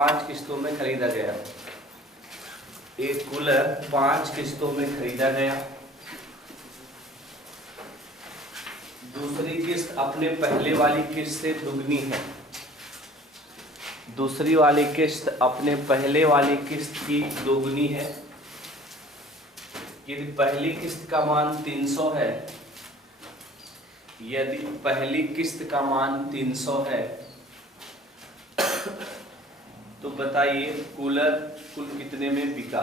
5 किस्तों में खरीदा गया। एक कूलर 5 किस्तों में खरीदा गया। दूसरी किस्त अपने पहले वाली किस्त से दुगनी है। दूसरी वाली किस्त अपने पहले वाली किस्त की दोगुनी है। यदि पहली किस्त का मान 300 है, यदि पहली किस्त का मान 300 है तो बताइए कूलर कुल कितने में बिका।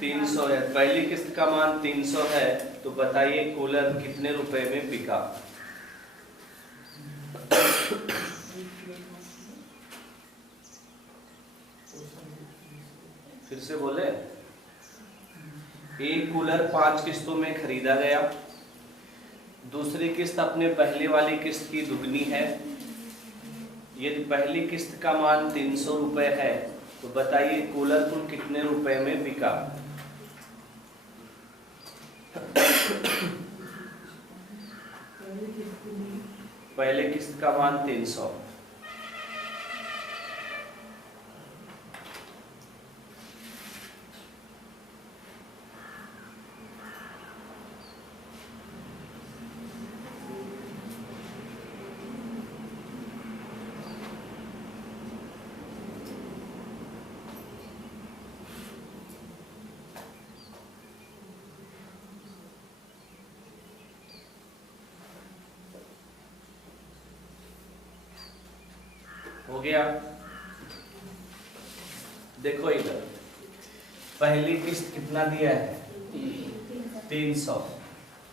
300 है, पहली किस्त का मान 300 है तो बताइए कूलर कितने रुपए में बिका। फिर से बोले, एक कूलर 5 किस्तों में खरीदा गया। दूसरी किस्त अपने पहले वाली किस्त की दुगनी है। यदि पहली किस्त का मान 300 रुपए है तो बताइए कूलर कुल कितने रुपए में बिका। पहले किस्त का मान 300। हो गया। देखो इधर पहली किस्त कितना दिया है 300।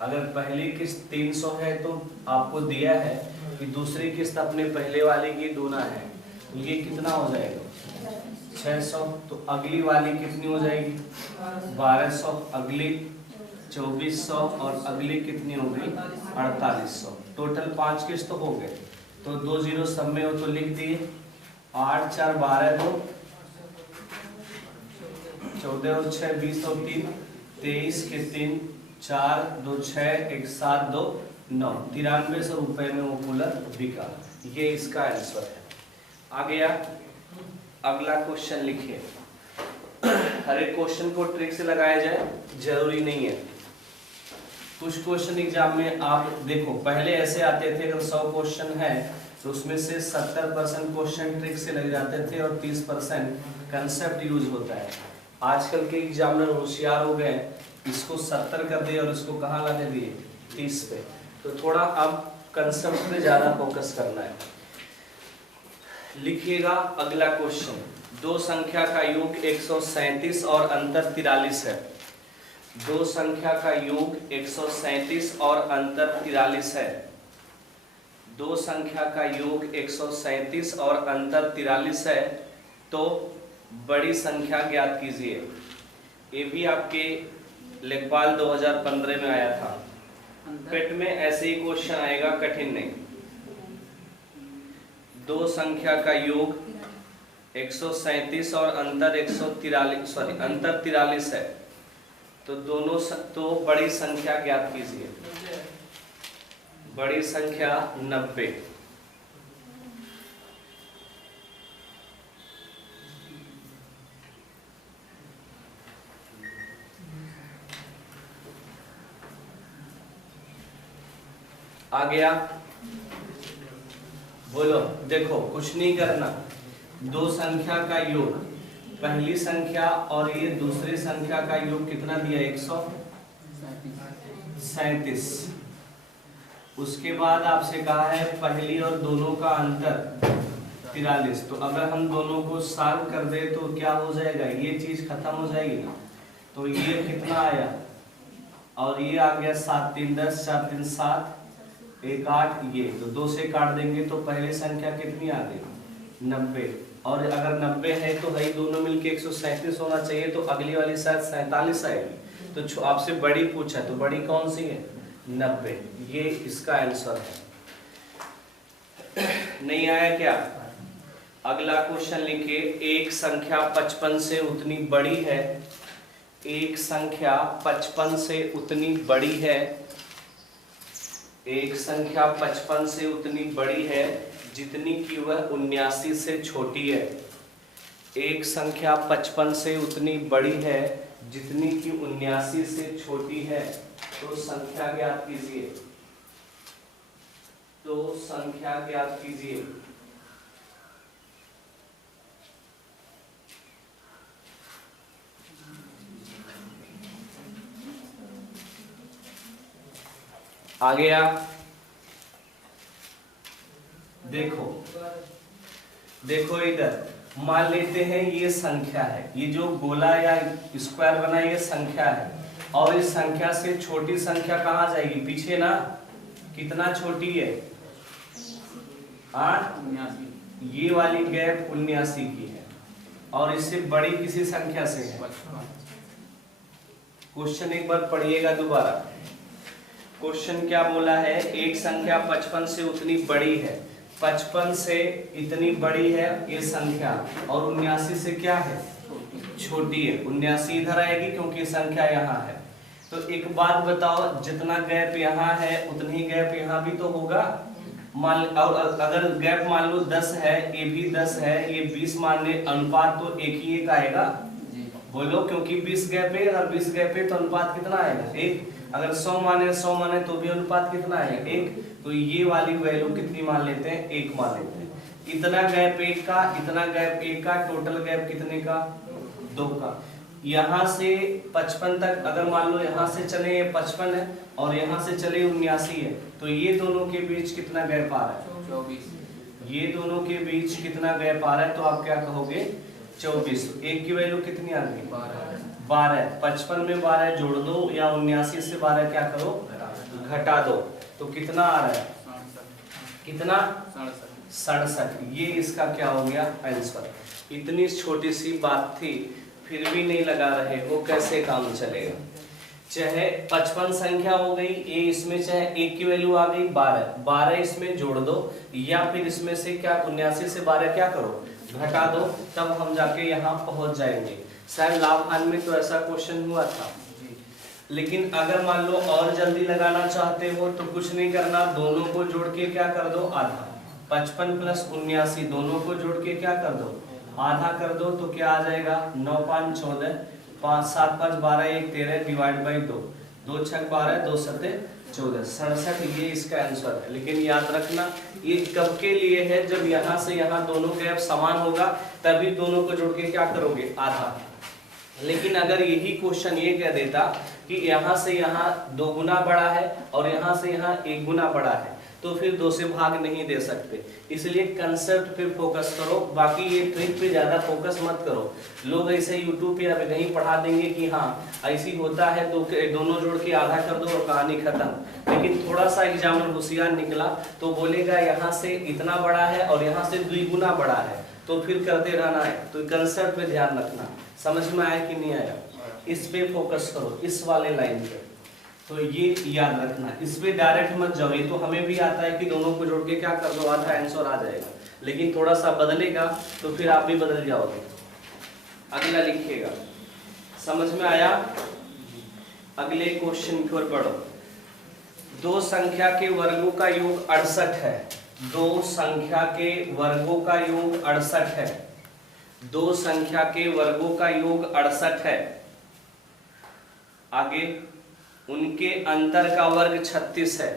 अगर पहली किस्त 300 है तो आपको दिया है कि दूसरी किस्त अपने पहले वाले की दूना है, तो ये कितना हो जाएगा 600। तो अगली वाली कितनी हो जाएगी 1200, अगली 2400 और अगली कितनी होगी 4800। टोटल 5 किस्त हो गए। तो 2 जीरो सब में हो तो लिख दिए। 8 4 12 2 14 और 6 20 और 3 23 के 3 4 2 6 1 7 2 9 9300 रुपए में वो कूलर बिका। ये इसका आंसर है। आ गया। अगला क्वेश्चन लिखिए। हर एक क्वेश्चन को ट्रिक से लगाया जाए जरूरी नहीं है। कुछ क्वेश्चन एग्जाम में आप देखो, पहले ऐसे आते थे अगर 100 क्वेश्चन है तो उसमें से 70% क्वेश्चन ट्रिक से लग जाते थे और 30% कंसेप्ट यूज होता है। आजकल के एग्जामिनर होशियार हो गए, इसको 70 कर दिए और इसको कहाँ ला दिए 30 पे। तो थोड़ा अब कंसेप्ट पे ज्यादा फोकस करना है। लिखिएगा अगला क्वेश्चन। दो संख्या का योग 137 और अंतर 43 है। दो संख्या का योग 137 और अंतर 43 है। दो संख्या का योग 137 और अंतर 43 है तो बड़ी संख्या ज्ञात कीजिए। ये भी आपके लेखपाल 2015 में आया था। पेट में ऐसे ही क्वेश्चन आएगा, कठिन नहीं। दो संख्या का योग 137 और अंतर 143 अंतर 43 है तो दोनों तो बड़ी संख्या ज्ञात कीजिए। बड़ी संख्या 90। आ गया। बोलो, देखो कुछ नहीं करना। दो संख्या का योग, पहली संख्या और ये दूसरी संख्या का योग कितना दिया 137। उसके बाद आपसे कहा है पहली और दोनों का अंतर 43। तो अगर हम दोनों को सॉल्व कर दे तो क्या हो जाएगा, ये चीज खत्म हो जाएगी ना। तो ये कितना आया और ये आ गया 7 3 10 4 3 7 1 8। ये तो 2 से काट देंगे तो पहली संख्या कितनी आ गई 90। और अगर 90 है तो भाई दोनों मिलके 137 होना चाहिए, तो अगली वाली शायद 47 आएगी। तो आपसे बड़ी पूछा तो बड़ी कौन सी है 90। ये इसका आंसर है। नहीं आया क्या? अगला क्वेश्चन लिखिए। एक संख्या 55 से उतनी बड़ी है। एक संख्या 55 से उतनी बड़ी है। एक संख्या 55 से उतनी बड़ी है जितनी कि वह 79 से छोटी है। एक संख्या 55 से उतनी बड़ी है जितनी कि 79 से छोटी है। तो संख्या ज्ञात कीजिए। तो संख्या ज्ञात कीजिए। आ गया। देखो देखो इधर मान लेते हैं ये संख्या है, ये जो गोला या स्क्वायर बना ये संख्या है, और इस संख्या से छोटी संख्या कहाँ जाएगी? पीछे ना। कितना छोटी है? 8। ये वाली गैप 79 की है, और इससे बड़ी किसी संख्या से है। क्वेश्चन एक बार पढ़िएगा दोबारा। क्वेश्चन क्या बोला है? एक संख्या 55 से उतनी बड़ी है, 55 से इतनी बड़ी है ये संख्या, और 79 से क्या है? छोटी है। 79 इधर आएगी क्योंकि संख्या यहाँ है। तो एक बात बताओ, जितना गैप यहाँ है उतनी गैप यहाँ भी तो होगा। मान और अगर गैप मान लो 10 है, ये भी 10 है, ये 20 मान ले, अनुपात तो एक ही एक आएगा। बोलो, क्योंकि 20 गैप है, अगर 20 गैप है तो अनुपात कितना आएगा? 1। अगर 100 माने तो भी अनुपात कितना आएगा? 1। तो ये वाली वैल्यू कितनी मान लेते हैं? 1 मान लेते हैं। इतना गैप 1 का, इतना गैप 1 का, टोटल गैप कितने का? 2 का। यहाँ से 55 तक अगर मान लो यहाँ से चले 55 है और यहाँ से चले 79 है, तो ये दोनों के बीच कितना गैप आ रहा है? 24। ये दोनों के बीच कितना गैप आ रहा है? तो आप क्या कहोगे? 24। 1 की वैल्यू कितनी आ गई? 12। 55 में 12 जोड़ दो, या 79 से 12 क्या करो? घटा दो। तो कितना आ रहा है? कितना? 67। ये इसका क्या हो गया? आंसर। इतनी छोटी सी बात थी, फिर भी नहीं लगा रहे हो, कैसे काम चलेगा? चाहे 55 संख्या हो गई ये इसमें, चाहे 1 की वैल्यू आ गई 12 इसमें जोड़ दो, या फिर इसमें से क्या 79 से 12 क्या करो? घटा दो, तब हम जाके यहाँ पहुंच जाएंगे। शायद लाभ हानि में तो ऐसा क्वेश्चन हुआ था। लेकिन अगर मान लो और जल्दी लगाना चाहते हो तो कुछ नहीं करना, दोनों को जोड़ के क्या कर दो? आधा। 55 प्लस 79 दोनों को जोड़ के क्या कर दो? आधा कर दो। तो क्या आ जाएगा? 9 5 14, 5 7 5 12 1 13 डिवाइड बाई 2, 2 6 12, 2 7 14, 67। ये इसका आंसर है। लेकिन याद रखना ये कब के लिए है? जब यहाँ से यहाँ दोनों गैप समान होगा तभी दोनों को जोड़ के क्या करोगे? आधा। लेकिन अगर यही क्वेश्चन ये कह देता कि यहाँ से यहाँ 2 गुना बड़ा है और यहाँ से यहाँ 1 गुना बड़ा है, तो फिर 2 से भाग नहीं दे सकते। इसलिए कंसेप्ट पे फोकस करो, बाकी ये ट्रिक पे ज्यादा फोकस मत करो। लोग ऐसे यूट्यूब पे अब नहीं पढ़ा देंगे कि हाँ ऐसी होता है, तो दोनों जोड़ के आधा कर दो और कहानी खत्म। लेकिन थोड़ा सा एग्जामिनर होशियार निकला तो बोलेगा यहाँ से इतना बड़ा है और यहाँ से 2 गुना बड़ा है, तो फिर करते रहना है। तो कंसेप्ट पे ध्यान रखना। समझ में आया कि नहीं आया? इस पे फोकस करो, इस वाले लाइन पे। तो ये याद रखना, इस पे डायरेक्ट मत जाओ। ये तो हमें भी आता है कि दोनों को जोड़ के क्या कर दो? आधा आंसर आ जाएगा। लेकिन थोड़ा सा बदलेगा तो फिर आप भी बदल जाओगे। अगला लिखिएगा। समझ में आया? अगले क्वेश्चन की ओर बढ़ो। 2 संख्या के वर्गों का योग 68 है। 2 संख्या के वर्गों का योग 68 है। 2 संख्या के वर्गों का योग 68 है। आगे, उनके अंतर का वर्ग 36 है।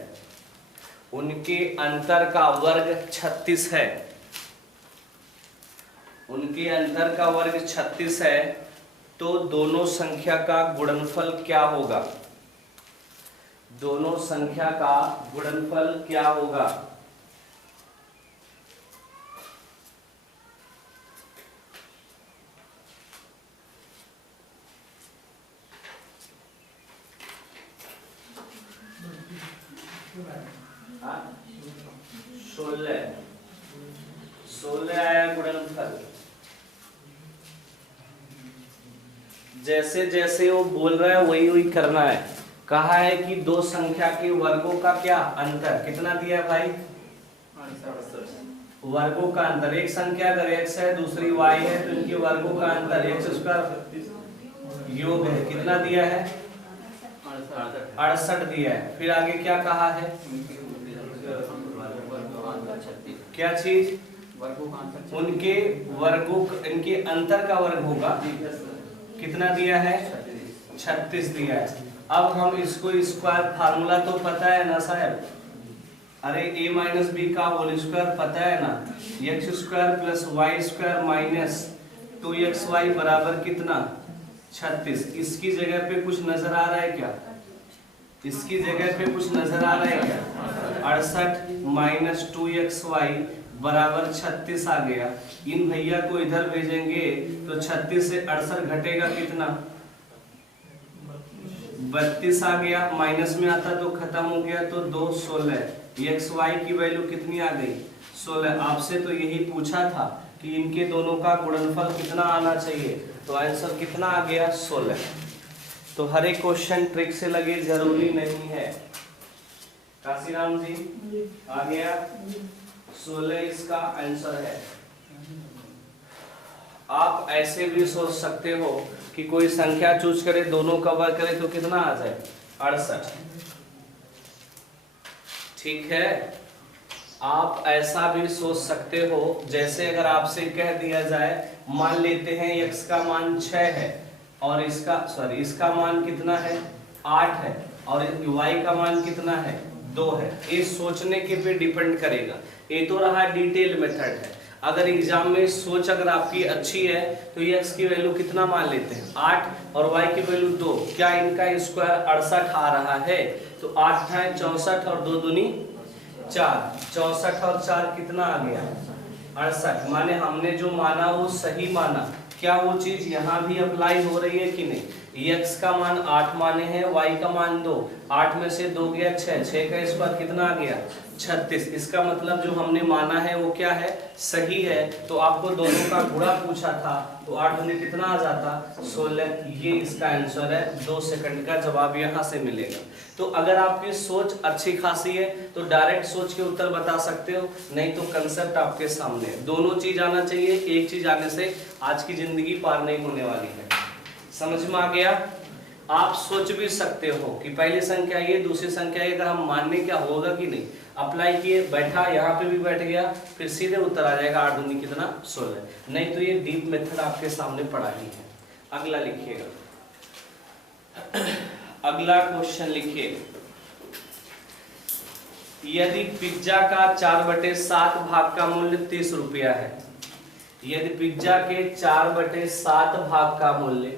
उनके अंतर का वर्ग 36 है। उनके अंतर का वर्ग 36 है। तो दोनों संख्या का गुणनफल क्या होगा? दोनों संख्या का गुणनफल क्या होगा? हाँ? 16 आया गुणनफल। जैसे जैसे वो बोल रहा है वही वही करना है। कहा है कि 2 संख्या के वर्गों का क्या अंतर? कितना दिया है भाई? वर्गों का अंतर। एक संख्या अगर x है दूसरी y है तो इनके वर्गों का अंतर x² योग है। कितना दिया है? 68 दिया है। फिर आगे क्या कहा है? क्या चीज? वर्गों का अंतर, उनके वर्गों इनके अंतर का वर्ग होगा। कितना दिया है? 36 दिया है। अब हम इसको स्क्वायर, फार्मूला तो पता है ना साहब? अरे a माइनस बी का होल स्क्वायर पता है ना? X square plus Y square minus 2xy बराबर कितना? 36। इसकी जगह पे कुछ नजर आ रहा है क्या? इसकी जगह पे कुछ नजर आ रहा है क्या? 68 माइनस 2xy बराबर 36 आ गया। इन भैया को इधर भेजेंगे तो 36 से 68 घटेगा कितना? 32 आ गया। माइनस में आता तो खत्म हो गया, तो 2 16। एक्स वाई की वैल्यू कितनी आ गई? 16। आपसे तो यही पूछा था कि इनके दोनों का गुणनफल कितना आना चाहिए, तो आंसर कितना आ गया? 16। तो हर एक क्वेश्चन ट्रिक से लगे जरूरी नहीं है। काशीराम जी आ गया? 16 इसका आंसर है। आप ऐसे भी सोच सकते हो कि कोई संख्या चूज करे, दोनों का वर्ग करे तो कितना आ जाए? 68। ठीक है। आप ऐसा भी सोच सकते हो, जैसे अगर आपसे कह दिया जाए, मान लेते हैं x का मान 6 है और इसका मान कितना है? 8 है और y का मान कितना है? 2 है। ये सोचने के पे डिपेंड करेगा। ये तो रहा डिटेल मेथड है। अगर एग्जाम में सोच अगर आपकी अच्छी है तो ये x की वैल्यू कितना मान लेते हैं? 8 और y की वैल्यू 2। क्या इनका स्क्वायर 68 आ रहा है? तो 8 है 64 और 2 दूनी 4। 64 और 4 कितना आ गया? 68। माने हमने जो माना वो सही माना। क्या वो चीज यहाँ भी अप्लाई हो रही है कि नहीं? x का मान 8 माने हैं, y का मान 2। 8 में से 2 गया 6, 6 का स्क्वायर कितना आ गया? 36। इसका मतलब जो हमने माना है वो क्या है? सही है। तो आपको दोनों का गुणा पूछा था, तो 8 में कितना आ जाता? 16। ये इसका आंसर है। 2 सेकंड का जवाब यहाँ से मिलेगा। तो अगर आपकी सोच अच्छी खासी है तो डायरेक्ट सोच के उत्तर बता सकते हो, नहीं तो कंसेप्ट आपके सामने है। दोनों चीज आना चाहिए, एक चीज आने से आज की जिंदगी पार नहीं होने वाली है। समझ में आ गया? आप सोच भी सकते हो कि पहली संख्या ये, दूसरी संख्या ये, अगर हम मानने क्या होगा कि नहीं। अप्लाई किए, बैठा, यहाँ पे भी बैठ गया, फिर सीधे उत्तर आ जाएगा 8 दूनी कितना? 16। नहीं तो ये डीप मेथड आपके सामने पड़ा ही है। अगला लिखिएगा। अगला क्वेश्चन लिखिए। यदि पिज्जा का 4/7 भाग का मूल्य 30 रुपया है, यदि पिज्जा के 4/7 भाग का मूल्य,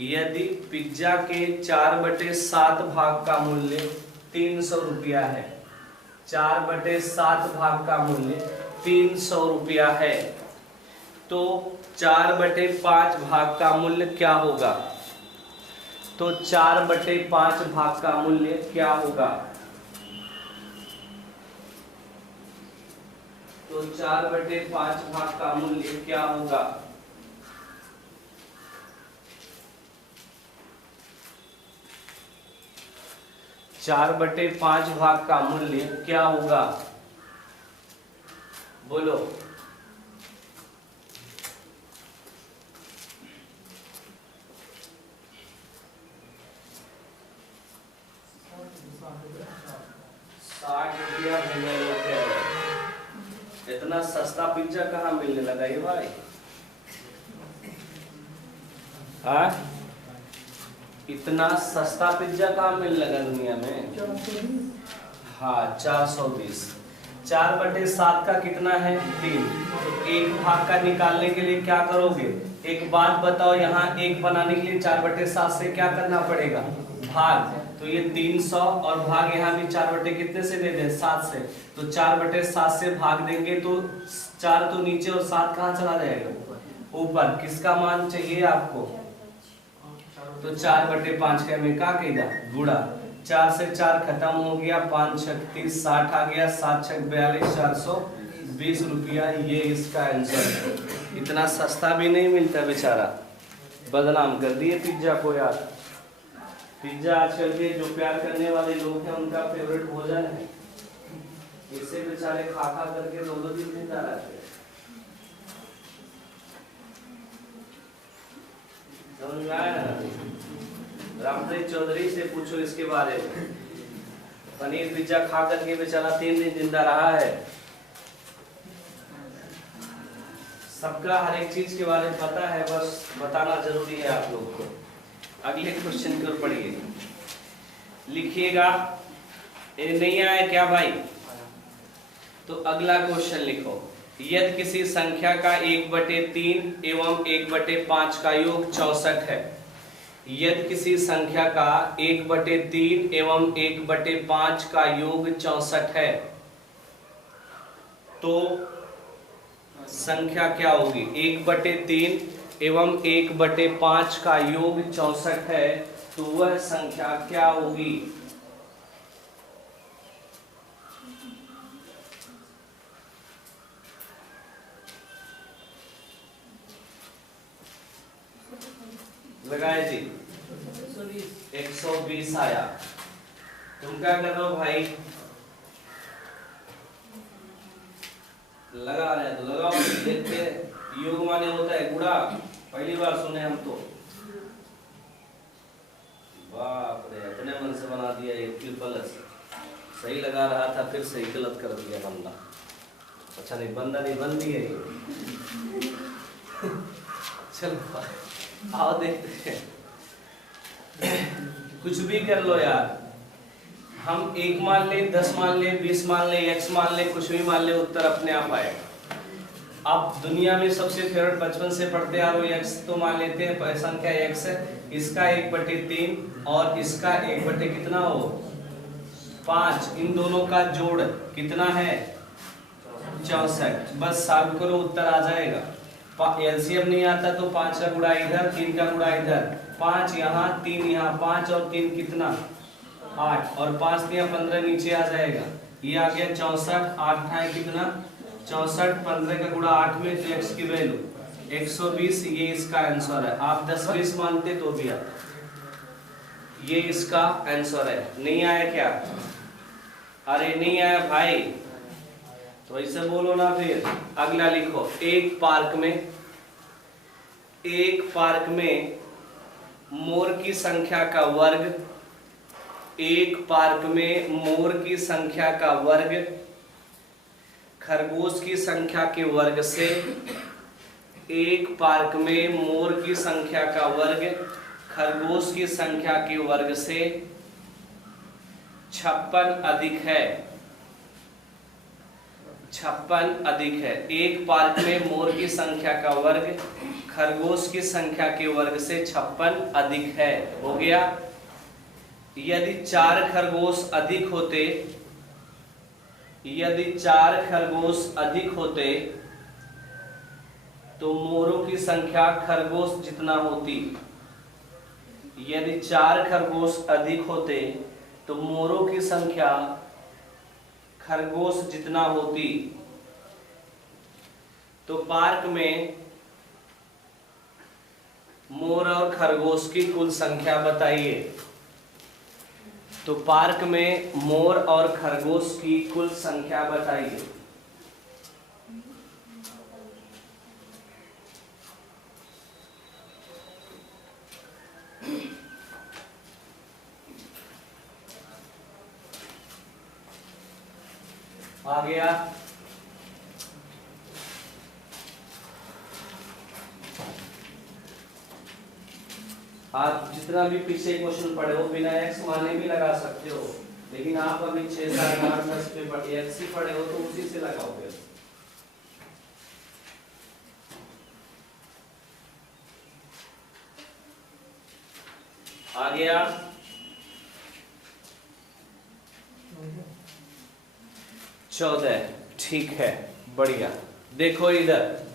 यदि पिज्जा के 4/7 भाग का मूल्य 300 रुपया है, 4/7 भाग का मूल्य 300 रुपया है, तो 4/5 भाग का मूल्य क्या होगा? तो 4/5 भाग का मूल्य क्या होगा? तो 4/5 भाग का मूल्य क्या होगा? चार बटे 5 भाग का मूल्य क्या होगा? बोलो। इतना सस्ता पिज्जा कहाँ मिलने लगा ये भाई? हाँ, इतना सस्ता पिज्जा कहाँ मिलने लगा दुनिया में? हाँ, 420। 4/7 का कितना है? 3। तो एक भाग का निकालने के लिए क्या करोगे? एक बात बताओ, यहाँ एक बनाने के लिए 4/7 से क्या करना पड़ेगा? भाग। तो ये 300 और भाग यहाँ भी 4 कितने से दे दें? 7 से। तो 4/7 से भाग देंगे तो 4 तो नीचे और 7 कहाँ चला जाएगा? ऊपर। किसका मान चाहिए आपको? तो 4/5 का में क्या कहेगा? गुणा। 4 से 4 खत्म हो गया, 5 छक 30, 60 आ गया, 7 छक 42, 420 रुपया। ये इसका आंसर है। इतना सस्ता भी नहीं मिलता बेचारा। बदनाम कर दिए पिज्जा को यार। पिज्जा आजकल के जो प्यार करने वाले लोग हैं उनका फेवरेट भोजन है। इससे बेचारे खा खा करके 2-2 दिन जिंदा रहते हैं। समझ में आया ना? रामप्रीत चौधरी से पूछो इसके बारे में। पनीर पिज्जा खा करके बेचारा 3 दिन जिंदा रहा है। सबका हर एक चीज के बारे में पता है, बस बताना जरूरी है आप लोग को। अगले क्वेश्चन की ओर पढ़िए, लिखिएगा। ये नहीं आया क्या भाई? तो अगला क्वेश्चन लिखो। यदि किसी संख्या का 1/3 एवं 1/5 का योग 64 है। यदि किसी संख्या का 1/3 एवं 1/5 का योग 64 है, तो संख्या क्या होगी? 1/3 एवं 1/5 का योग 64 है, तो वह संख्या क्या होगी? लगाए जी, 120 आया। तुम क्या कर रहे हो भाई? लगा रहे तो लगाओ, देखते। योग माने होता है गुणा, पहली बार सुने हम तो। बाप रे, अपने मन से बना दिया एक प्लस। सही लगा रहा था, फिर सही गलत कर दिया बंदा। अच्छा नहीं, बंदा नहीं, बंदी है। चलो आओ देखते हैं। कुछ भी कर लो यार, हम 1 मान ले, 10 मान ले, 20 मान ले, x मान ले, कुछ भी मान ले, उत्तर अपने आप आएगा। अब दुनिया में सबसे फेवरेट बचपन से पढ़ते आ रहे हो x, तो मान लेते हैं संख्या x है, इसका 1/3 और इसका 1/ कितना हो 5, इन दोनों का जोड़ कितना है 64। बस सॉल्व करो, उत्तर आ जाएगा। एलसीएम नहीं आता तो 5 का गुणा इधर, 3 का गुणा इधर, 5 यहाँ, 3 यहाँ, 5 और 3 कितना 8, और 5 या 15 नीचे आ जाएगा। ये आ गया 64, 8 है कितना 64, 15 का गुणा 8 में, तो x की वैल्यू 120, ये इसका आंसर है। आप 10-20 मानते तो भी आता, ये इसका आंसर है। नहीं आया क्या? अरे नहीं आया भाई, तो ऐसे बोलो ना फिर। अगला लिखो, एक पार्क में मोर की संख्या का वर्ग, एक पार्क में मोर की संख्या का वर्ग खरगोश की संख्या के वर्ग से, एक पार्क में मोर की संख्या का वर्ग खरगोश की संख्या के वर्ग से 56 अधिक है। 56 अधिक है। एक पार्क में मोर की संख्या का वर्ग खरगोश की संख्या के वर्ग से 56 अधिक है। हो गया। यदि 4 खरगोश अधिक होते, यदि 4 खरगोश अधिक होते तो मोरों की संख्या खरगोश जितना होती। यदि 4 खरगोश अधिक होते तो मोरों की संख्या खरगोश जितना होती। तो पार्क में मोर और खरगोश की कुल संख्या बताइए। तो पार्क में मोर और खरगोश की कुल संख्या बताइए। आ गया। आप जितना भी पीछे क्वेश्चन पढ़े हो बिना एक्स माने भी लगा सकते हो, लेकिन आप अभी 6, 7, 8, 10 पे एक्स ही पढ़े हो तो उसी से लगाओगे। आ गया। चौदह, ठीक है, बढ़िया। देखो इधर,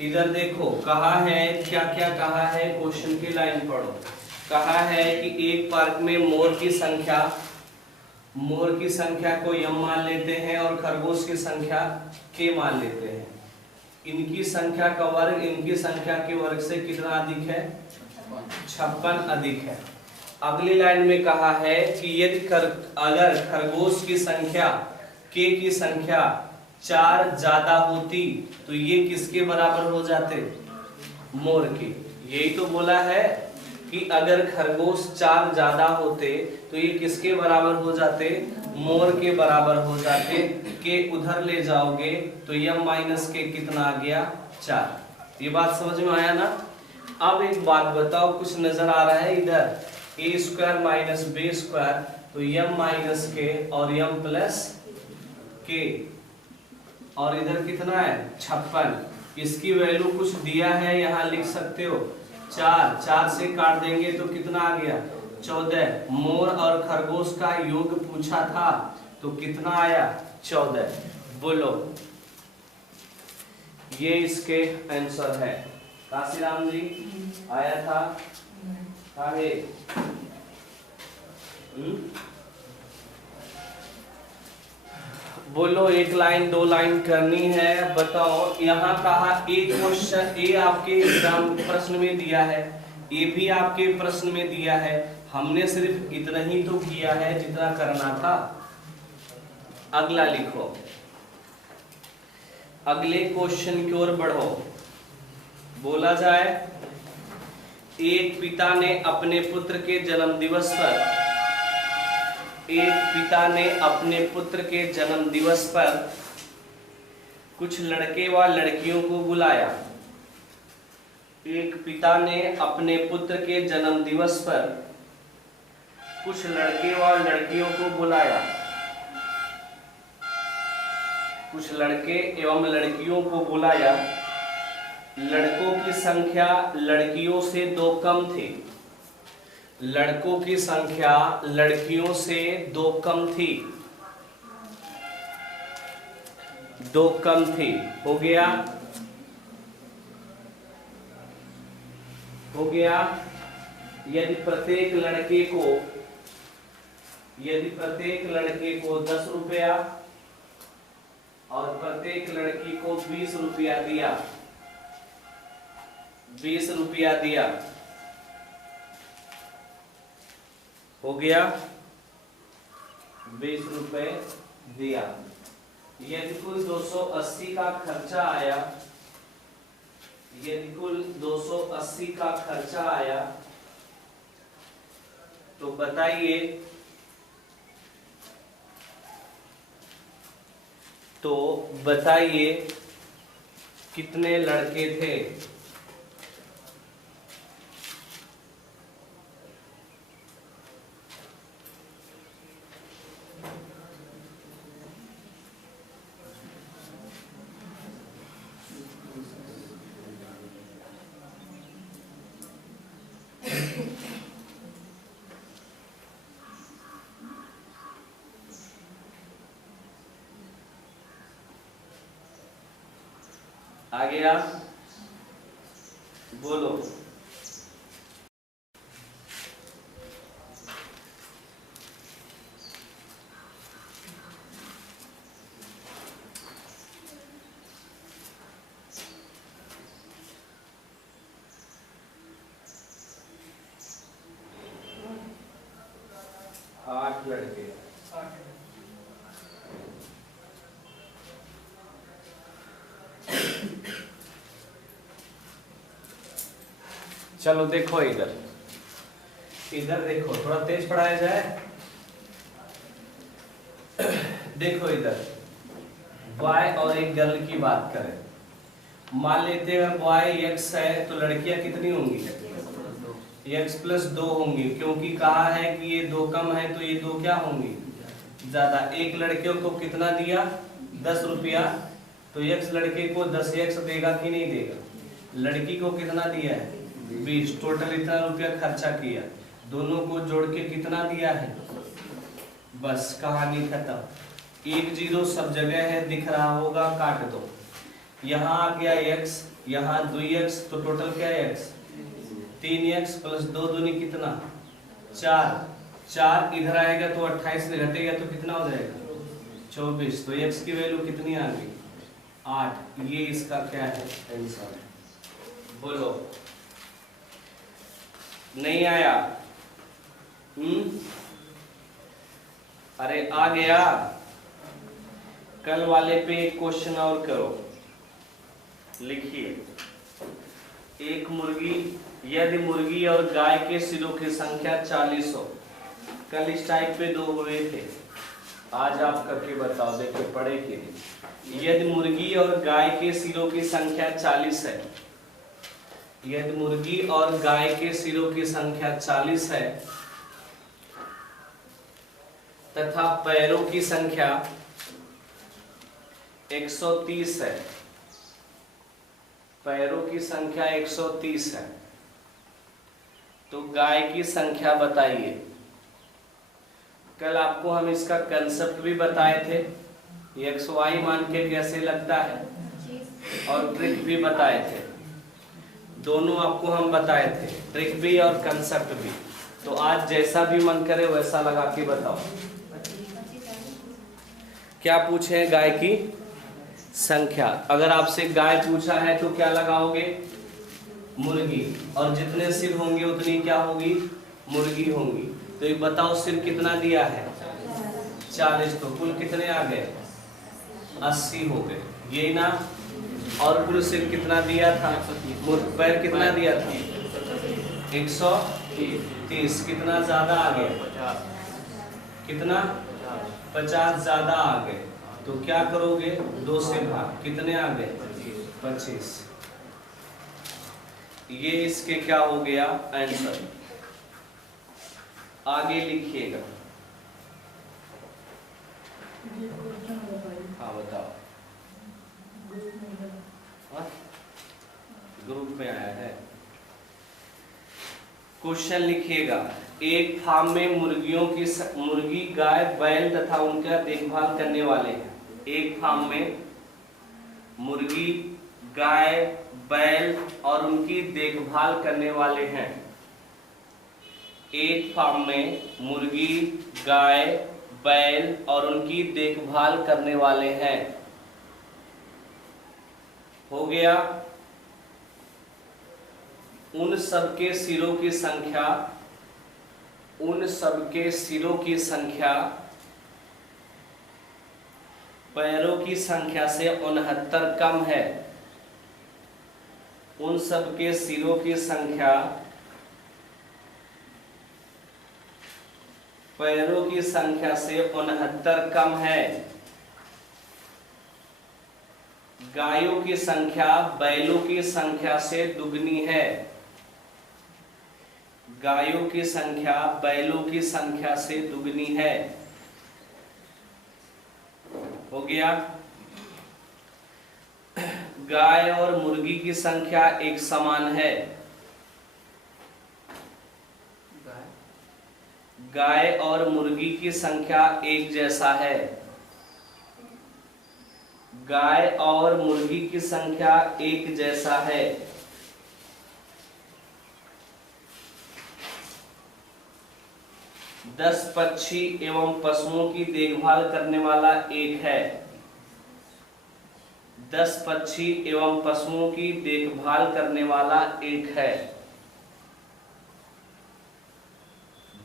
इधर देखो, कहा है क्या क्या कहा है, क्वेश्चन की लाइन पढ़ो। कहा है कि एक पार्क में मोर की संख्या को m मान लेते हैं और खरगोश की संख्या k मान लेते हैं। इनकी संख्या का वर्ग इनकी संख्या के वर्ग से कितना अधिक है 56 अधिक है। अगली लाइन में कहा है कि यदि अगर खरगोश की संख्या k की संख्या 4 ज्यादा होती तो ये किसके बराबर हो जाते मोर के। यही तो बोला है कि अगर खरगोश 4 ज्यादा होते तो ये किसके बराबर हो जाते, मोर के बराबर हो जाते। के उधर ले जाओगे तो m माइनस के कितना आ गया 4। ये बात समझ में आया ना। अब एक बात बताओ, कुछ नजर आ रहा है इधर a square minus B square, तो m माइनस के और m प्लस के, और इधर कितना है 56। इसकी वैल्यू कुछ दिया है, यहाँ लिख सकते हो 4 से काट देंगे तो कितना आ गया 14। मोर और खरगोश का योग पूछा था तो कितना आया 14। बोलो, ये इसके आंसर है। काशीराम जी आया था काहे? बोलो, 1 लाइन 2 लाइन करनी है। बताओ, यहाँ कहा ए क्वेश्चन, ए आपके एग्जाम प्रश्न में दिया है, ए भी आपके प्रश्न में दिया है। हमने सिर्फ इतना ही तो किया है जितना करना था। अगला लिखो, अगले क्वेश्चन की ओर बढ़ो। बोला जाए, एक पिता ने अपने पुत्र के जन्म दिवस पर, एक पिता ने अपने पुत्र के जन्म दिवस पर कुछ लड़के व लड़कियों को बुलाया। एक पिता ने अपने पुत्र के जन्म दिवस पर कुछ लड़के व लड़कियों को बुलाया। कुछ लड़के एवं लड़कियों को बुलाया। लड़कों की संख्या लड़कियों से 2 कम थी। लड़कों की संख्या लड़कियों से 2 कम थी। 2 कम थी। हो गया, हो गया। यदि प्रत्येक लड़के को 10 रुपया और प्रत्येक लड़की को 20 रुपया दिया, 20 रुपया दिया, हो गया 20 रुपए दिया। यदि कुल 280 का खर्चा आया, यदि कुल 280 का खर्चा आया तो बताइए, तो बताइए कितने लड़के थे? आ गया? बोलो। आठ लड़के। चलो देखो इधर, इधर देखो, थोड़ा तेज पढ़ाया जाए। देखो इधर, बॉय और एक गर्ल की बात करें। मान लेते हैं बॉय एक्स है तो लड़कियां कितनी होंगी? एक्स प्लस 2 होंगी, क्योंकि कहा है कि ये 2 कम है तो ये 2 क्या होंगी? ज्यादा। एक लड़कियों को कितना दिया? 10 रुपया। तो एक्स लड़के को 10 एक्स देगा कि नहीं देगा? लड़की को कितना दिया है? 20। टोटल इतना रुपया खर्चा किया, दोनों को जोड़ के कितना दिया है? बस कहानी खत्म। 1 0 सब जगह है, दिख रहा होगा, काट दो। यहाँ आ गया x, यहाँ 2x, तो टोटल क्या है x? 3x प्लस 2 दूनी कितना? 4। 4 इधर आएगा तो 28 से घटेगा तो कितना हो जाएगा? 24। तो x की वैल्यू कितनी आ गई? 8। ये इसका क्या है? आंसर है। बोलो, नहीं आया? अरे आ गया। कल वाले पे एक क्वेश्चन और करो, लिखिए। एक मुर्गी, यदि मुर्गी और गाय के सिरों की संख्या 40 हो। कल इस टाइप पे 2 हुए थे, आज आप करके बताओ, देखो पढ़े कि नहीं। यदि मुर्गी और गाय के सिरों की संख्या 40 है, यदि मुर्गी और गाय के सिरों की संख्या 40 है तथा पैरों की संख्या 130 है, पैरों की संख्या 130 है, तो गाय की संख्या बताइए। कल आपको हम इसका कंसेप्ट भी बताए थे, एक्स वाई मान के कैसे लगता है, और ट्रिक भी बताए थे। दोनों आपको हम बताए थे, ट्रिक भी और कंसेप्ट भी। तो आज जैसा भी मन करे वैसा लगा के बताओ। क्या पूछे? गाय की संख्या। अगर आपसे गाय पूछा है तो क्या लगाओगे? मुर्गी। और जितने सिर होंगे उतनी क्या होगी? मुर्गी होंगी। तो ये बताओ सिर कितना दिया है? 40। तो कुल कितने आ गए? 80 हो गए, ये ना। और कुल सिर कितना दिया था? पैर कितना दिया था? 130। कितना ज्यादा आ गया? कितना? 50 ज्यादा आ गए। तो क्या करोगे? 2 से भाग। कितने आ गए? 25। ये इसके क्या हो गया? आंसर। आगे लिखिएगा। हाँ बताओ। ग्रुप में आया है। क्वेश्चन लिखिएगा। एक फार्म में मुर्गी, गाय, बैल तथा उनका देखभाल करने वाले हैं। एक फार्म में मुर्गी, गाय, बैल और उनकी देखभाल करने वाले हैं। एक फार्म में मुर्गी, गाय, बैल और उनकी देखभाल करने वाले हैं। हो गया। उन सबके सिरों की संख्या, उन सबके सिरों की संख्या पैरों की संख्या से 69 कम है। उन सबके सिरों की संख्या पैरों की संख्या से 69 कम है। गायों की संख्या बैलों की संख्या से दुगनी है। गायों की संख्या बैलों की संख्या से दुगनी है। हो गया। गाय और मुर्गी की संख्या एक समान है। गाय और मुर्गी की संख्या एक जैसा है। गाय और मुर्गी की संख्या एक जैसा है। दस पक्षी एवं पशुओं की देखभाल करने वाला एक है। 10 पक्षी एवं पशुओं की देखभाल करने वाला एक है।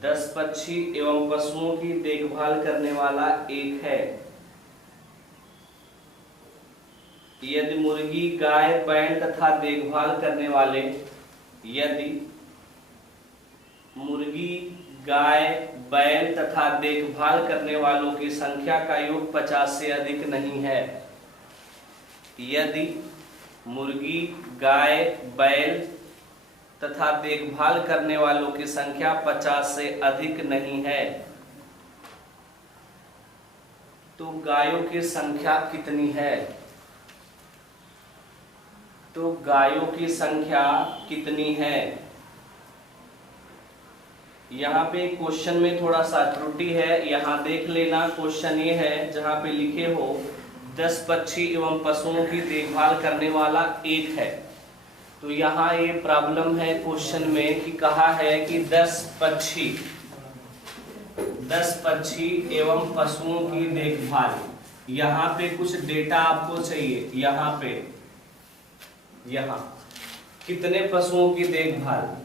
10 पक्षी एवं पशुओं की देखभाल करने वाला एक है। यदि मुर्गी, गाय, बैल तथा देखभाल करने वाले, यदि मुर्गी, गाय, बैल तथा देखभाल करने वालों की संख्या का योग 50 से अधिक नहीं है। यदि मुर्गी, गाय, बैल तथा देखभाल करने वालों की संख्या 50 से अधिक नहीं है, तो गायों की संख्या कितनी है? तो गायों की संख्या कितनी है? यहाँ पे क्वेश्चन में थोड़ा सा त्रुटि है, यहाँ देख लेना। क्वेश्चन ये है जहाँ पे लिखे हो 10 पक्षी एवं पशुओं की देखभाल करने वाला एक है, तो यहाँ ये प्रॉब्लम है क्वेश्चन में कि कहा है कि 10 पक्षी एवं पशुओं की देखभाल। यहाँ पे कुछ डेटा आपको चाहिए। यहाँ कितने पशुओं की देखभाल?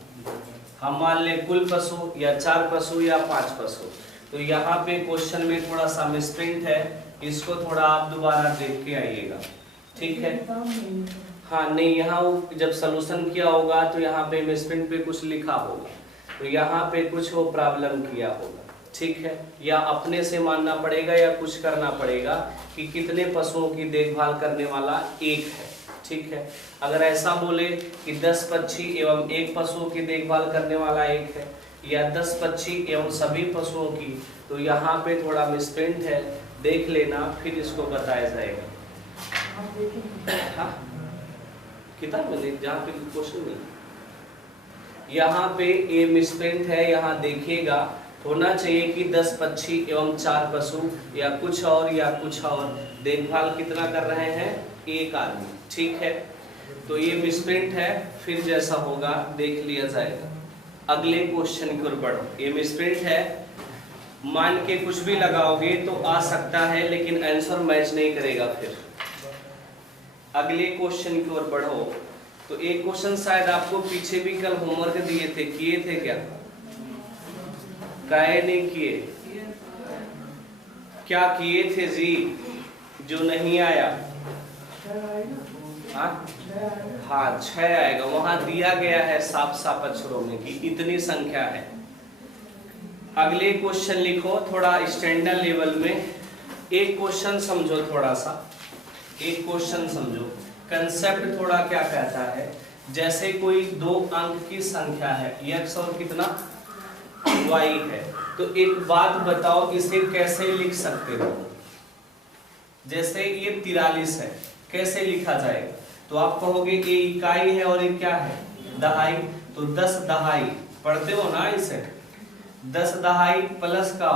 हम मान ले कुल पशु या 4 पशु या 5 पशु। तो यहाँ पे क्वेश्चन में थोड़ा सा मिसप्रिंट है, इसको थोड़ा आप दोबारा देख के आइएगा, ठीक है? हाँ नहीं, यहाँ वो जब सॉल्यूशन किया होगा तो यहाँ पे मिसप्रिंट पे कुछ लिखा होगा, तो यहाँ पे कुछ वो प्रॉब्लम किया होगा, ठीक है। या अपने से मानना पड़ेगा या कुछ करना पड़ेगा कि कितने पशुओं की देखभाल करने वाला एक है, ठीक है। अगर ऐसा बोले कि 10 पक्षी एवं एक पशुओं की देखभाल करने वाला एक है, या 10 पक्षी एवं सभी पशुओं की, तो यहाँ पे थोड़ा मिसप्रिंट है, देख लेना फिर इसको बताया जाएगा। हाँ किताब में जहाँ पे क्वेश्चन नहीं, यहाँ पे ये मिसप्रिंट है, यहाँ देखिएगा होना चाहिए कि 10 पक्षी एवं 4 पशु या कुछ और देखभाल कितना कर रहे हैं, एक आदमी, ठीक है। तो ये मिसप्रिंट है, फिर जैसा होगा देख लिया जाएगा। अगले क्वेश्चन की ओर बढ़ो। ये मिसप्रिंट है, मान के कुछ भी लगाओगे तो आ सकता है, लेकिन आंसर मैच नहीं करेगा। फिर अगले क्वेश्चन की ओर बढ़ो। तो एक क्वेश्चन शायद आपको पीछे भी कल होमवर्क दिए थे, किए थे क्या? काहे नहीं किए? क्या किए थे जी जो नहीं आया? हाँ 6 आएगा, वहां दिया गया है साफ साफ अक्षरों में कि इतनी संख्या है। अगले क्वेश्चन लिखो थोड़ा स्टैंडर्ड लेवल में। एक क्वेश्चन समझो, थोड़ा सा एक क्वेश्चन समझो, कंसेप्ट थोड़ा क्या कहता है। जैसे कोई 2 अंक की संख्या है x और कितना y है, तो एक बात बताओ इसे कैसे लिख सकते हो। जैसे ये 43 है, कैसे लिखा जाएगा? तो आप कहोगे ये इकाई है और ये क्या है, दहाई। तो 10 दहाई पढ़ते हो ना इसे, 10 दहाई प्लस का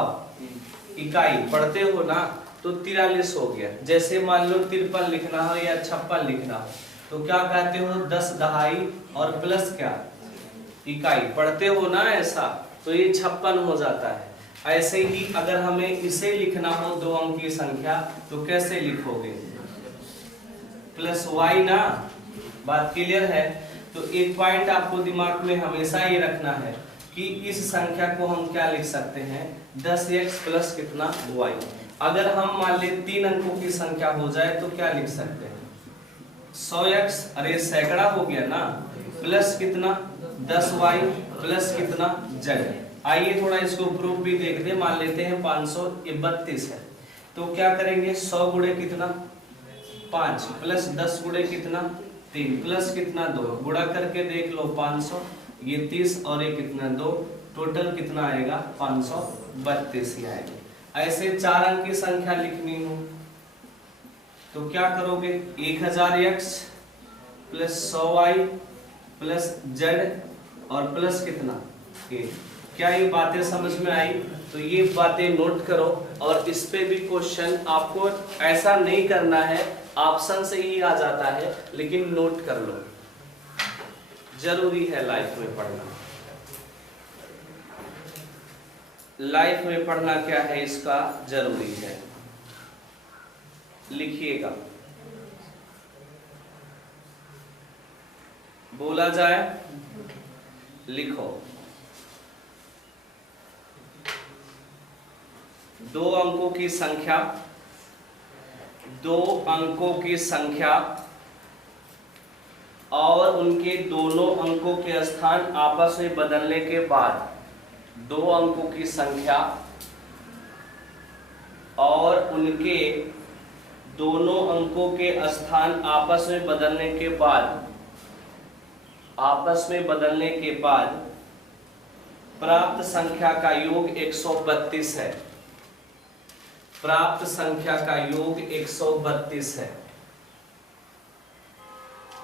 इकाई पढ़ते हो ना, तो 43 हो गया। जैसे मान लो 53 लिखना हो या 56 लिखना हो, तो क्या कहते हो, 10 दहाई और प्लस क्या, इकाई पढ़ते हो ना ऐसा, तो ये 56 हो जाता है। ऐसे ही अगर हमें इसे लिखना हो 2 अंक की संख्या, तो कैसे लिखोगे, प्लस वाई ना, बात क्लियर है। तो एक पॉइंट आपको दिमाग में हमेशा ये रखना है कि इस संख्या को हम क्या लिख सकते हैं, 10x प्लस कितना y। अगर हम मान ले 3 अंकों की संख्या हो जाए तो क्या लिख सकते हैं, 100x, अरे सैकड़ा हो गया ना, प्लस कितना 10y प्लस कितना z। आइए थोड़ा इसको प्रूफ भी देखते हैं। मान लेते हैं 532 है, तो क्या करेंगे, 100 गुणे कितना 5 प्लस 10 गुणे कितना 3 प्लस कितना 2, गुणा करके देख लो 500, ये 30 और ये कितना 2, टोटल कितना आएगा 532 ही आएगा। ऐसे 4 अंक की संख्या लिखनी हो तो क्या करोगे, 1000x plus 100y plus z और प्लस कितना a। क्या ये बातें समझ में आई? तो ये बातें नोट करो, और इस पे भी क्वेश्चन आपको ऐसा नहीं करना है, ऑप्शन से ही आ जाता है, लेकिन नोट कर लो, जरूरी है लाइफ में पढ़ना। लाइफ में पढ़ना क्या है, इसका जरूरी है। लिखिएगा, बोला जाए, लिखो। 2 अंकों की संख्या, 2 अंकों की संख्या और उनके दोनों अंकों के स्थान आपस में बदलने के बाद, 2 अंकों की संख्या और उनके दोनों अंकों के स्थान आपस में बदलने के बाद, प्राप्त संख्या का योग 132 है। प्राप्त संख्या का योग 132 है।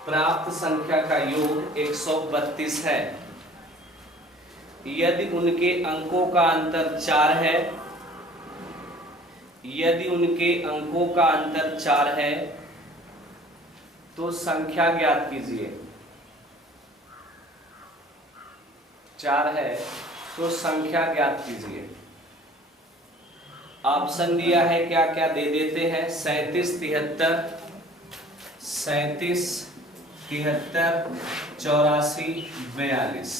प्राप्त संख्या का योग 132 है। यदि उनके अंकों का अंतर 4 है, यदि उनके अंकों का अंतर 4 है, तो संख्या ज्ञात कीजिए। 4 है तो संख्या ज्ञात कीजिए। ऑप्शन दिया है, क्या क्या दे देते हैं, 37 73, 37 73 84 42।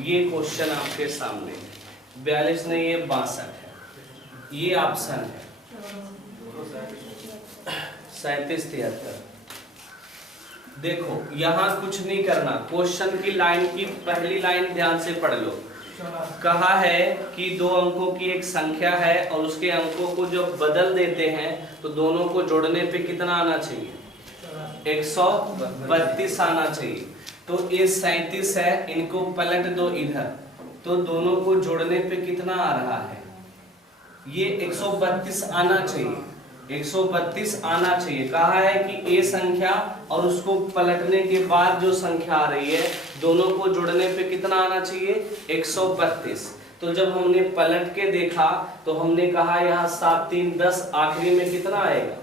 ये क्वेश्चन आपके सामने, 42 नहीं ये 62 है, ये ऑप्शन है 37 73। देखो यहाँ कुछ नहीं करना, क्वेश्चन की लाइन की पहली लाइन ध्यान से पढ़ लो। कहा है कि दो अंकों की एक संख्या है और उसके अंकों को जब बदल देते हैं तो दोनों को जोड़ने पे कितना आना चाहिए? 132 आना चाहिए। तो ये 37 है, इनको पलट दो इधर, तो दोनों को जोड़ने पे कितना आ रहा है? ये 132 आना चाहिए, 132 आना चाहिए। कहा है कि ए संख्या और उसको पलटने के बाद जो संख्या आ रही है दोनों को जोड़ने पे कितना आना चाहिए? 132। तो जब हमने पलट के देखा तो हमने कहा यहाँ 7 3 10, आखिरी में कितना आएगा?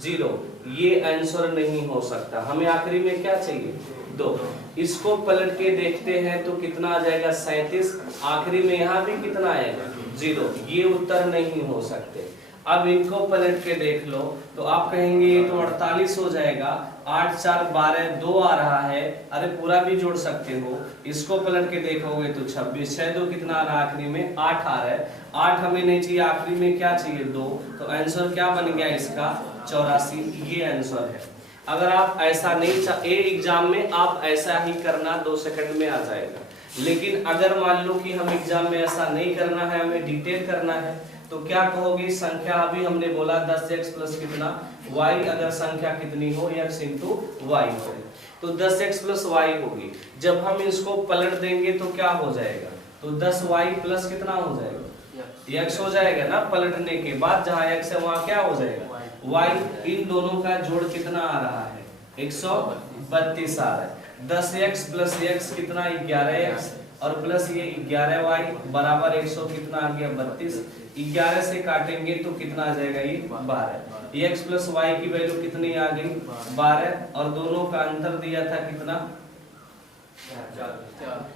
0। ये आंसर नहीं हो सकता, हमें आखिरी में क्या चाहिए? 2। इसको पलट के देखते हैं तो कितना आ जाएगा? 37। आखिरी में यहाँ भी कितना आएगा? 0। ये उत्तर नहीं हो सकते। अब इनको पलट के देख लो तो आप कहेंगे ये तो 48 हो जाएगा, 8 4 12, 2 आ रहा है, अरे पूरा भी जोड़ सकते हो। इसको पलट के देखोगे तो 26, 6 2 कितना आ रहा है? आखिरी में 8 आ रहा है। 8 हमें नहीं चाहिए, आखिरी में क्या चाहिए? 2। तो आंसर क्या बन गया इसका? 84। ये आंसर है। अगर आप ऐसा नहीं एग्जाम में आप ऐसा ही करना, 2 सेकंड में आ जाएगा। लेकिन अगर मान लो कि हम एग्जाम में ऐसा नहीं करना है, हमें डिटेल करना है, तो क्या कहोगे? संख्या अभी हमने बोला 10x प्लस कितना y, अगर संख्या कितनी हो x इंटू वाई हो तो 10x प्लस वाई होगी। जब हम इसको पलट देंगे तो क्या हो जाएगा? तो 10y प्लस कितना हो जाएगा? x हो जाएगा ना। पलटने के बाद जहाँ x है वहाँ क्या हो जाएगा? y। इन दोनों का जोड़ कितना आ रहा है? 132 आ रहा है। 10x प्लस x कितना? 11x, और प्लस ये 11y बराबर 100 कितना आ गया? 32। 11 से काटेंगे तो कितना आ जाएगा? ये 12। x प्लस वाई की वैल्यू कितनी आ गई? 12। और दोनों का अंतर दिया था कितना?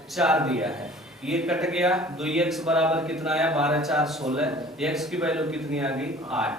4 दिया है। ये कट गया, 2x बराबर कितना आया? 12 4 16। x की वैल्यू कितनी आ गई? 8।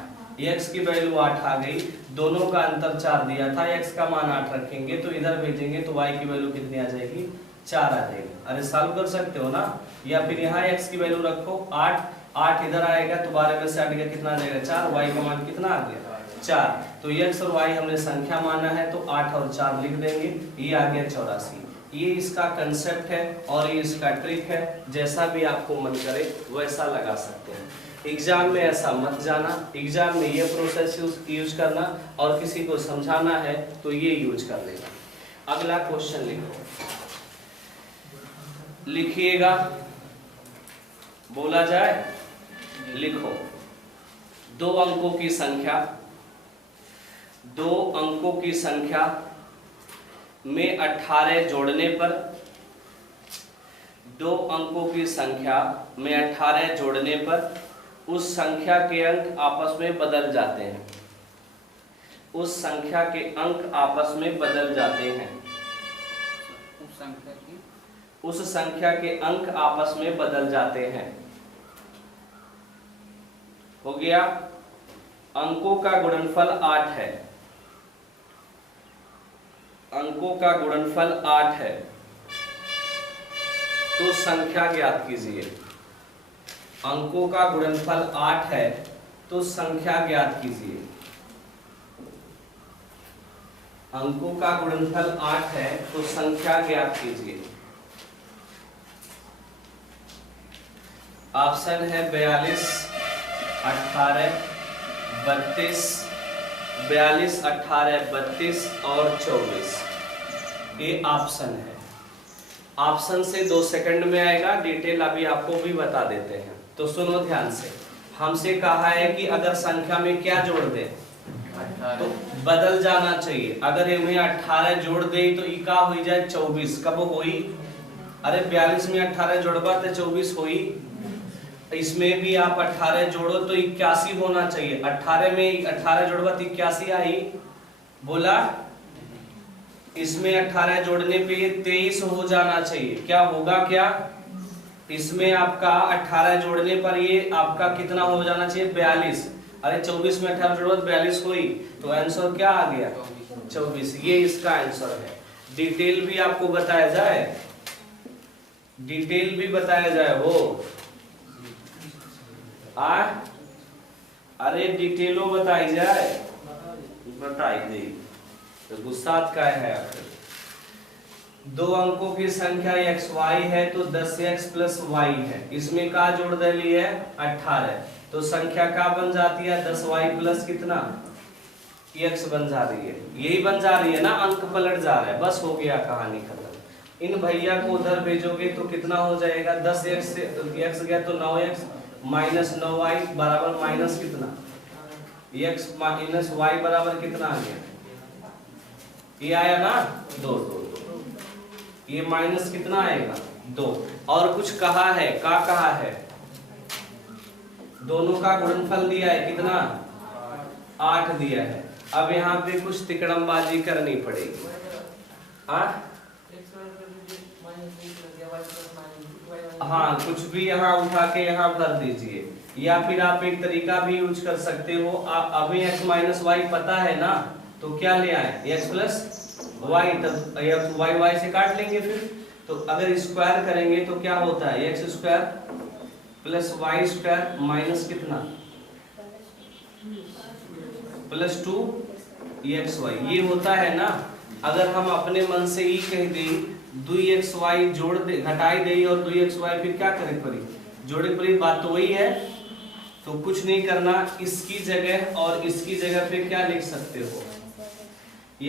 x की वैल्यू 8 आ गई, दोनों का अंतर 4 दिया था, x का मान 8 रखेंगे तो इधर भेजेंगे तो y की वैल्यू कितनी आ जाएगी? 4 आ जाएगी। अरे सॉल्व कर सकते हो ना, या फिर यहाँ x की वैल्यू रखो 8, 8 इधर आएगा तो 12 में से 8 गया कितना आ जाएगा? 4। y का मान कितना आ गया? 4। तो x और y हमने संख्या माना है तो 8 और 4 लिख देंगे, ये आ गया 84। ये इसका कंसेप्ट है और ये इसका ट्रिक है, जैसा भी आपको मन करे वैसा लगा सकते हैं। एग्जाम में ऐसा मत जाना, एग्जाम में ये प्रोसेस यूज करना, और किसी को समझाना है तो ये यूज कर लेना। अगला क्वेश्चन लिखो, लिखिएगा, बोला जाए, लिखो। 2 अंकों की संख्या, 2 अंकों की संख्या में 18 जोड़ने पर, 2 अंकों की संख्या में 18 जोड़ने पर उस संख्या के अंक आपस में बदल जाते हैं। उस संख्या के अंक आपस में बदल जाते हैं। उस संख्या के अंक आपस में बदल जाते हैं। हो गया। अंकों का गुणनफल 8 है। अंकों का गुणनफल 8 है तो संख्या ज्ञात कीजिए। अंकों का गुणनफल 8 है तो संख्या ज्ञात कीजिए। अंकों का गुणनफल 8 है तो संख्या ज्ञात कीजिए। ऑप्शन है 42, 18, 32, 42, 18, 32 और 24। ये ऑप्शन है। ऑप्शन से 2 सेकंड में आएगा, डिटेल अभी आपको भी बता देते हैं। तो सुनो ध्यान से, हमसे कहा है कि अगर संख्या में क्या जोड़ दे तो बदल जाना चाहिए। अगर इनमें 18 जोड़ दे तो ई का हो जाए 24। कब होई? अरे 42 में 18 जोड़बा तो 24 होई। इसमें भी आप 18 जोड़ो तो 81 होना चाहिए। 18 में 18 जोड़बा तो 81 आई। बोला इसमें 18 जोड़ने पे ये 23 हो जाना चाहिए। क्या होगा? क्या इसमें आपका 18 जोड़ने पर ये आपका कितना हो जाना चाहिए? 42। अरे 24 में 18 जोड़ो 42 हुई, तो आंसर क्या आ गया? 24। ये इसका आंसर है। डिटेल भी आपको बताया जाए, डिटेल भी बताया जाए वो अरे डिटेलों बताई जाए, बताई दी तो गुस्सा का है आखिर। दो अंकों की संख्या xy है तो 10x प्लस y है, इसमें का जोड़ देली है 18, तो संख्या का बन जाती है 10y प्लस कितना x बन जा रही है, यही बन जा रही है ना, अंक पलट जा रहा है, बस हो गया, कहानी खत्म। इन भैया को उधर भेजोगे तो कितना हो जाएगा, 10x से x गया तो 9x माइनस 9y बराबर माइनस कितना x माइनस y बराबर कितना आ गया, ये आया ना 2, ये माइनस कितना आएगा 2, और कुछ कहा है, का कहा है, दोनों का गुणनफल दिया है कितना 8 दिया है। अब यहाँ पे कुछ तिकड़मबाजी करनी पड़ेगी, हाँ कुछ भी यहाँ उठा के यहाँ भर दीजिए, या फिर आप एक तरीका भी यूज कर सकते हो, आप अभी x माइनस वाई पता है ना, तो क्या ले आए x प्लस वाई, तब y से काट लेंगे फिर, तो अगर स्क्वायर करेंगे तो क्या होता है x square plus Y square minus कितना प्लस 2xy, ये होता है ना। अगर हम अपने मन से ही कह दें 2xy जोड़ दे, घटाई दे और 2xy फिर क्या करें परी, जोड़े परी, बात तो वही है। तो कुछ नहीं करना, इसकी जगह और इसकी जगह पे क्या लिख सकते हो,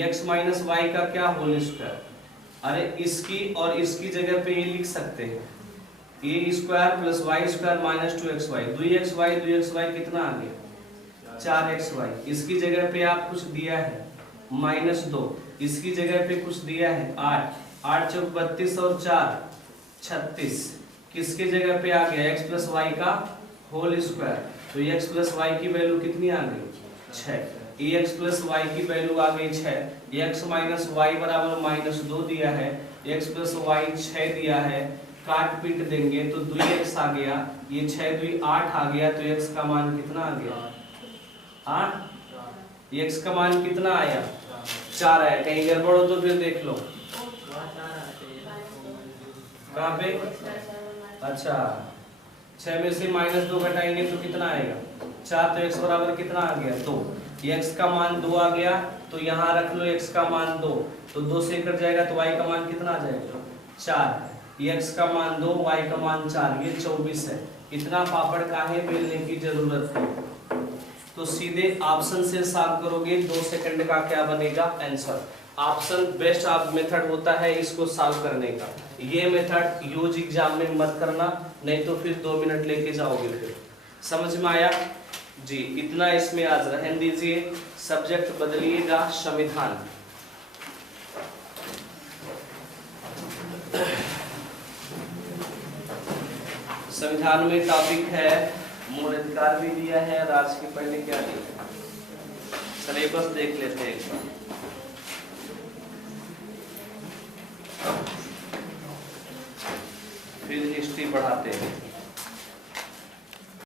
x माइनस वाई का क्या होल स्क्वायर, अरे इसकी और इसकी जगह पे ये लिख सकते हैं, a square plus Y square minus 2xy, 2xy कितना आ गया 4xy, इसकी जगह पे आप कुछ दिया है माइनस 2, इसकी जगह पे कुछ दिया है 8 चौक 32 और 4 36, किसके जगह पे आ गया x प्लस वाई का होल स्क्वायर, तो x प्लस वाई की वैल्यू कितनी आ गई 6, x प्लस वाई की वैल्यू आ गई 6, x माइनस वाई बराबर माइनस 2 दिया है, x प्लस वाई 6 दिया है, काट पीट देंगे तो 2x आ गया, ये 6 2 8 आ गया, तो x का मान कितना आ गया, x का मान कितना आया 4 आया। कहीं गड़बड़ हो तो फिर देख लो, कहाँ पे, अच्छा 6 में से माइनस 2 घटाएंगे तो कितना आएगा 4, तो x बराबर कितना आ गया 2, x का मान 2 आ गया, तो यहाँ रख लो x का मान 2, तो 2 से कट जाएगा तो y का मान कितना आ जाएगा 4, x का मान 2 y का मान 4, ये 24 है। इतना पापड़ काहे बेलने की जरूरत है, तो सीधे ऑप्शन से सॉल्व करोगे, 2 सेकंड का क्या बनेगा आंसर। ऑप्शन बेस्ट आप मेथड होता है इसको सॉल्व करने का, ये मेथड यूज एग्जाम में मत करना, नहीं तो फिर 2 मिनट लेके जाओगे। फिर समझ में आया जी, इतना इसमें आज रहने दीजिए, सब्जेक्ट बदलिएगा संविधान। संविधान में टॉपिक है मूल अधिकार भी दिया है, और आज के पहले क्या दिया है, सिलेबस देख लेते हैं एक बार। फिर हिस्ट्री पढ़ाते हैं।